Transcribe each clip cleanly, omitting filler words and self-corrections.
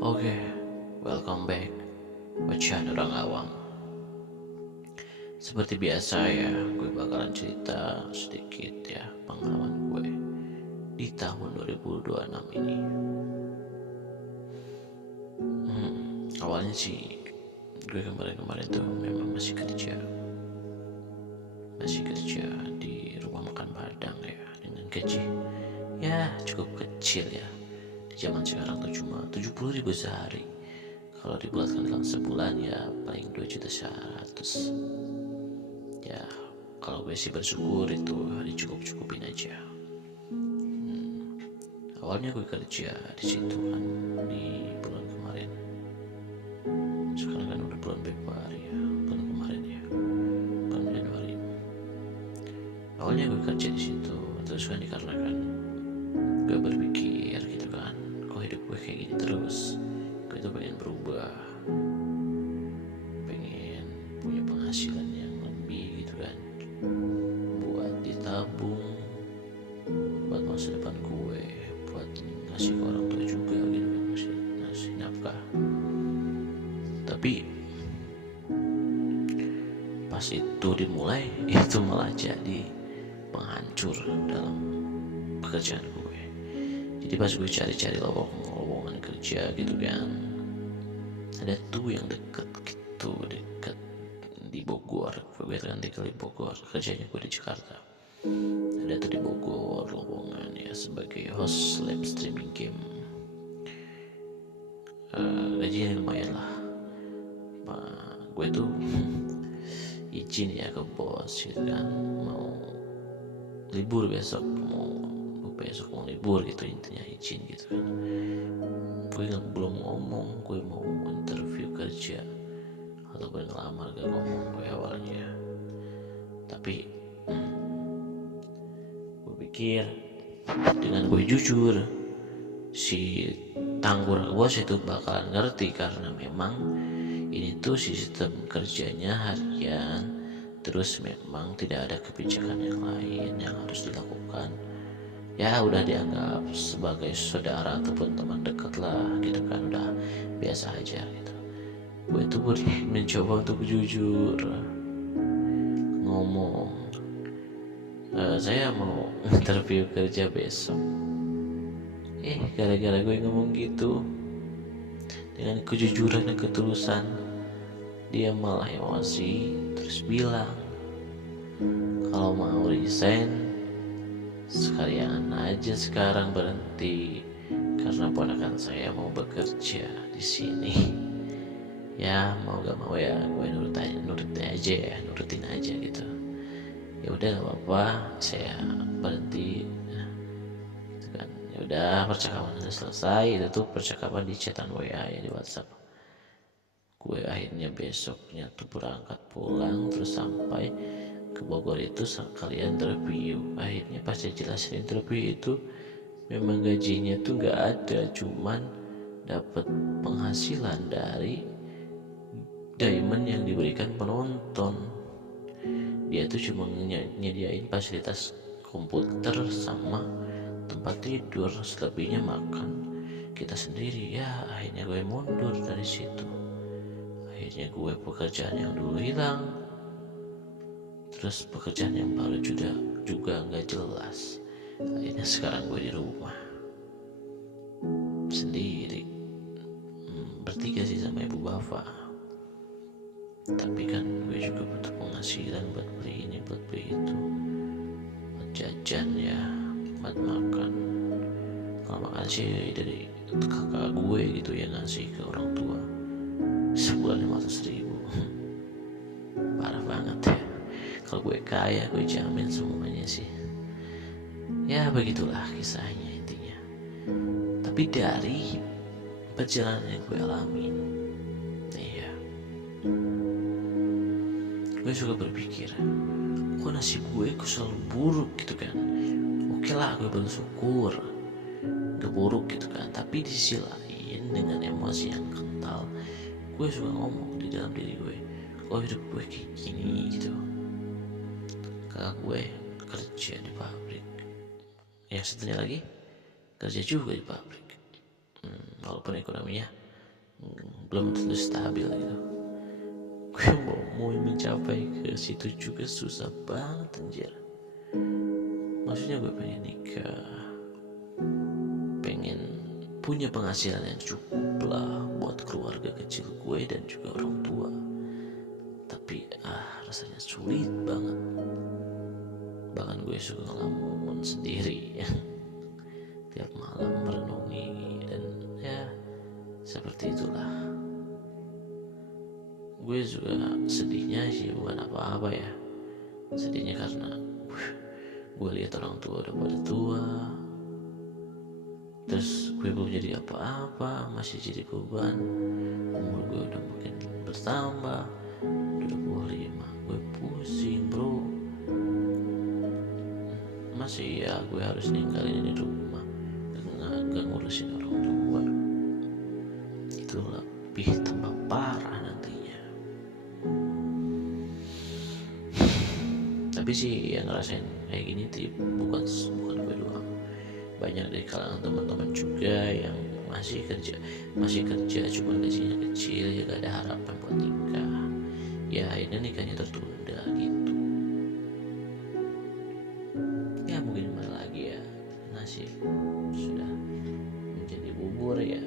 Oke, welcome back Bacahan Orang Awam. Seperti biasa ya, gue bakalan cerita sedikit ya pengalaman gue di tahun 2026 ini. Awalnya sih gue kemarin-kemarin tuh memang masih kerja di rumah makan Padang ya, dengan gaji ya cukup kecil ya. Di zaman sekarang tuh cuma 70.000 sehari. Kalau dibulatkan dalam sebulan ya paling 2.100.000. Ya kalau gue sih bersyukur itu dicukup-cukupin aja. Awalnya gue kerja di situ kan di bulan kemarin. Sekarang kan udah bulan Februari ya, bulan kemarin ya, bulan Januari. Awalnya gue kerja di situ, terus kan dikarenakan gue berpikir gitu kan, kok hidup gue kayak gini terus. Gue tuh pengen berubah, pengen punya penghasilan yang lebih gitu kan, buat ditabung, buat masa depan gue, buat ngasih ke orang tua juga gitu kan, ngasih nafkah. Tapi pas itu dimulai, itu malah jadi penghancur dalam pekerjaan gue. Jadi pas gue cari-cari lowongan kerja gitu kan, ada tuh yang deket di Bogor. Gue kan tinggal di Bogor, kerjanya gue di Jakarta. Ada tuh di Bogor lowongan ya sebagai host live streaming game. Gajinya lumayan lah. Gue tuh izin ya ke bos gitu kan, mau libur besok, mau libur gitu, intinya izin gitu kan. Gue belum ngomong gue mau interview kerja ataupun ngelamar, gak ngomong gue awalnya. Tapi gue pikir dengan gue jujur, si tanggur bos itu bakalan ngerti, karena memang ini tuh sistem kerjanya harian, terus memang tidak ada kebijakan yang lain yang harus dilakukan. Ya udah dianggap sebagai saudara ataupun teman dekat lah gitu kan, udah biasa aja gitu. Gue tuh mencoba untuk jujur ngomong, saya mau interview kerja besok. Gara-gara gue ngomong gitu dengan kejujuran dan ketulusan, dia malah emosi, terus bilang kalau mau resign sekalian aja sekarang berhenti, karena ponakan saya mau bekerja di sini. Ya mau gak mau ya gue nurutin aja gitu. Ya udah gak apa-apa, saya berhenti gitu kan. Ya udah, percakapan udah selesai. Itu tuh percakapan di chatan WA ya, di WhatsApp. Gue akhirnya besoknya tuh berangkat pulang, terus sampai ke Bogor itu sekalian interview. Akhirnya pas dia jelasin interview itu, memang gajinya tuh gak ada, cuman dapat penghasilan dari diamond yang diberikan penonton. Dia tuh cuma nyediain fasilitas komputer sama tempat tidur, selebihnya makan kita sendiri. Ya akhirnya gue mundur dari situ. Akhirnya gue pekerjaan yang dulu hilang, terus pekerjaan yang baru juga nggak jelas. Akhirnya sekarang gue di rumah sendiri, bertiga sih sama ibu bapak. Tapi kan gue juga butuh penghasilan buat beli ini, buat beli itu, buat jajan ya, buat makan. Kalau makan sih dari kakak gue gitu ya, ngasih ke orang tua sebulan 500.000. Parah banget ya. Kalau gue kaya, gue jamin semuanya sih. Ya begitulah kisahnya intinya. Tapi dari perjalanan yang gue alami, iya, gue suka berpikir, kok nasib gue selalu buruk gitu kan. Oke lah, gue bersyukur gak buruk gitu kan. Tapi di sisi lain, dengan emosi yang kental, gue suka ngomong di dalam diri gue, kok hidup gue kayak gini gitu. Kakak gue kerja di pabrik, yang satunya lagi kerja juga di pabrik. Walaupun ekonominya belum terlalu stabil gitu. Gue mau mencapai ke situ juga susah banget anjir. Maksudnya gue pengen nikah, pengen punya penghasilan yang cukup lah buat keluarga kecil gue dan juga orang tua. Tapi rasanya sulit banget. Bahkan gue suka ngelamun sendiri ya. Tiap malam merenungi dan ya seperti itulah. Gue juga sedihnya sih bukan apa-apa ya. Sedihnya karena gue lihat orang tua udah pada tua, terus gue belum jadi apa-apa, masih jadi beban. Umur gue udah makin bertambah, udah 25. Gue pusing bro. Masih ya gue harus ninggalin ini rumah, gak ngurusin orang tua. Itu lebih tambah parah nantinya. Tapi sih yang ngerasain kayak gini bukan gue doang. Banyak dari kalangan teman-teman juga yang masih kerja cuma gajinya kecil, ya gak ada harapan buat nikah. Ya akhirnya nikahnya tertunda gitu. Ya mungkin mana lagi ya, nasi sudah menjadi bubur ya,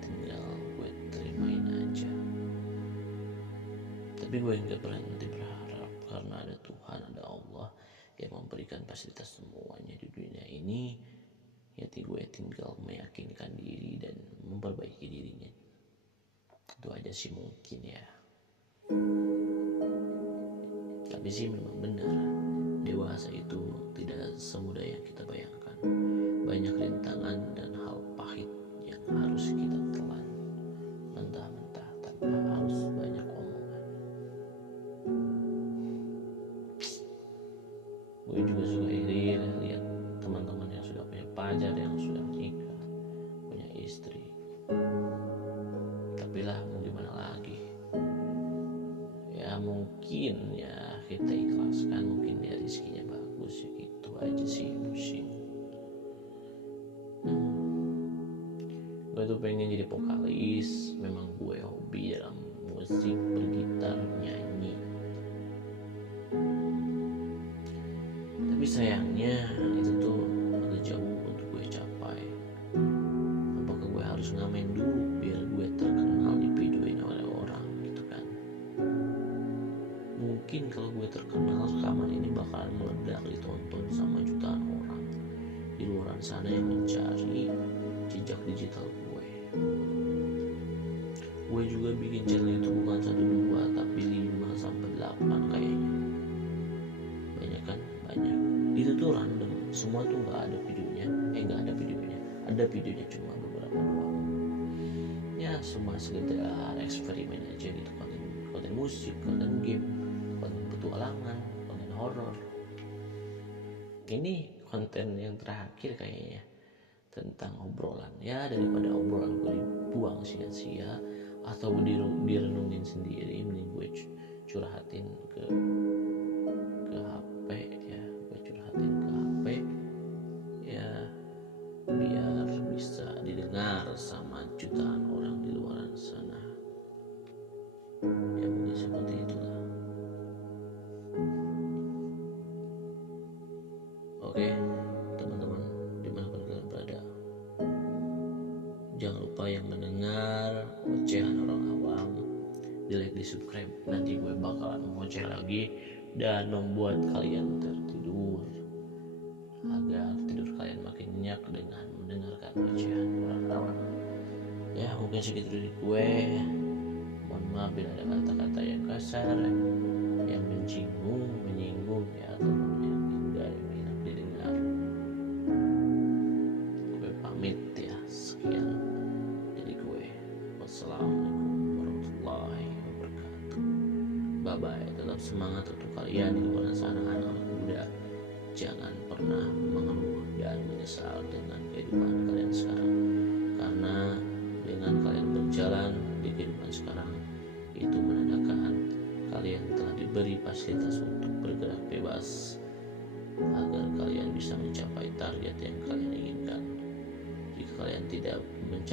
tinggal gue terimain aja. Tapi gue gak berhenti berharap, karena ada Tuhan, ada Allah yang memberikan fasilitas semuanya di dunia ini. Ya gue tinggal meyakinkan diri dan memperbaiki dirinya. Itu aja sih mungkin ya. Tapi sih memang benar, dewasa itu tidak semudah yang kita bayangkan. Banyak rintangan dan hal pahit yang harus kita telan mentah-mentah tanpa harus banyak omongan. Gue juga suka iri lihat teman-teman yang sudah punya pacar, yang sudah menikah, punya istri. Tapi lah mau gimana lagi, ya mungkin ya kita ikhlaskan, mungkin dia rezekinya bagus ya, gitu aja sih. Pusing. Gue tuh pengen jadi vokalis, memang gue hobi dalam musik, bergitar, nyanyi. Tapi sayangnya itu tuh agak jauh untuk gue capai. Apakah gue harus ngamen dulu biar gue terkenal, divideoin oleh orang gitu kan? Mungkin kalau gue terkenal, rekaman ini bakalan meledak, ditonton sama jutaan orang di luar sana yang mencari jejak digital gue. Gue juga bikin channel itu bukan 1-2 tapi 5-8 kayaknya. Banyak kan? Banyak. Itu tuh random, semua tuh gak ada videonya. Ada videonya cuma beberapa doang. Ya semua sekedar eksperimen aja gitu. Konten musik, konten game, konten petualangan, konten horor. Ini konten yang terakhir kayaknya, tentang obrolan. Ya daripada obrolan gue dibuang sia-sia atau direnungin sendiri, mending gue curhatin ke HP ya. Gue curhatin ke HP ya, biar bisa didengar sama jutaan orang di luar sana. Ya mungkin seperti itulah. Oke teman-teman, dimanapun kalian berada, jangan lupa yang mendengar ocehan orang awam, di like, di subscribe. Nanti gue bakalan ngoceh lagi dan membuat kalian tertidur, agar tidur kalian makin nyenyak dengan mendengarkan ocehan orang awam. Ya mungkin segitu dari gue. Mohon maaf bila ada kata-kata yang kasar, yang menyinggung ya, atau menyakitkan yang enak didengar. Gue pamit ya, sekian dari gue. Wassalamualaikum warahmatullahi wabarakatuh. Bye bye. Tetap semangat untuk kalian di luar sana, anak-anak muda. Jangan pernah mengeluh dan menyesal dengan kehidupan kalian sekarang, karena dengan kalian berjalan di kehidupan sekarang, itu menandakan kalian telah diberi fasilitas untuk bergerak bebas, agar kalian bisa mencapai target yang kalian inginkan. Jika kalian tidak mencapai